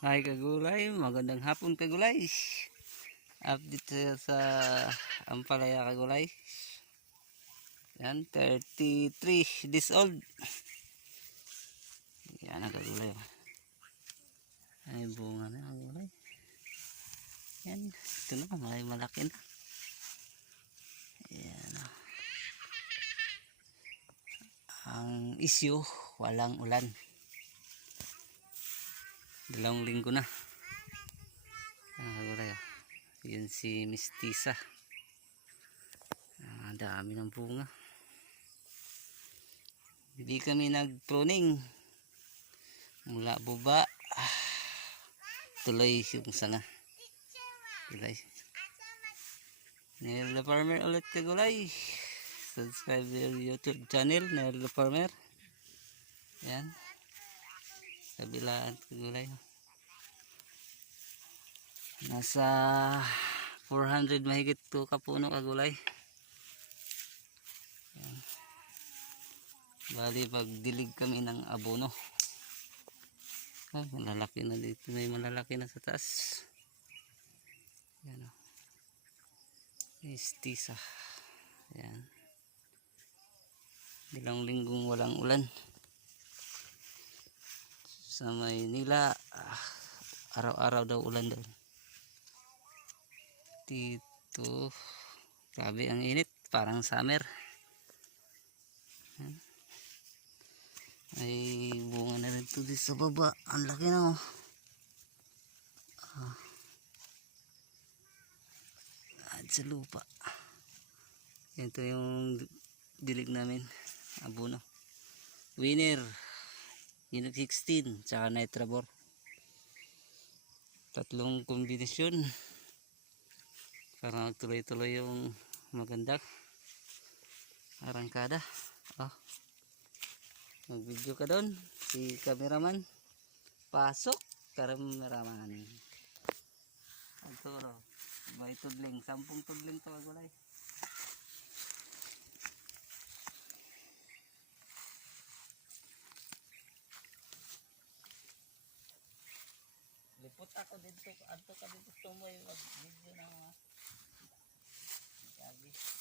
Hi kagulay, magandang hapon kagulay. Update sa, Ampalaya kagulay. Yan, 33 this old. Yan ang kagulay. oh. Ay, bunga na kagulay. Yan, ito na, malay malaki na. Yan. oh. Ang issue, walang ulan dalawang linggo na. Ah, kagulay oh. yun si Mistisa ah, dami ng bunga. Hindi kami nag pruning mula buba. Ah, tuloy yung sanga. Gulay Nail the Farmer ulit kagulay subscribe your youtube channel Nail the Farmer. Yan. Kabilaan kagulay nasa 400 mahigit to kapuno kagulay Yan. bali pagdilig kami ng abono. Ah, malalaki na dito. May malalaki na sa taas. Yan o istisa yan ilang linggong walang ulan. Sa Maynila ah, araw-araw daw ulan daw dito. Grabe ang init. Parang summer. Ay bunga na rin ito dito sa baba. Ang laki na oh. Ah. at sa lupa. Ito yung dilig namin. Abono. Winner. Unit 16 tsaka Nitrabor tatlong kombinasyon para magtuloy-tuloy yung maganda arangkada. Oh. mag video ka doon. Si cameraman. Pasok cameraman. Ito ro may tudling. Sampung tudling to agulay. Lipot ako dito, adto ka dito. Tumoy mag video na lagi.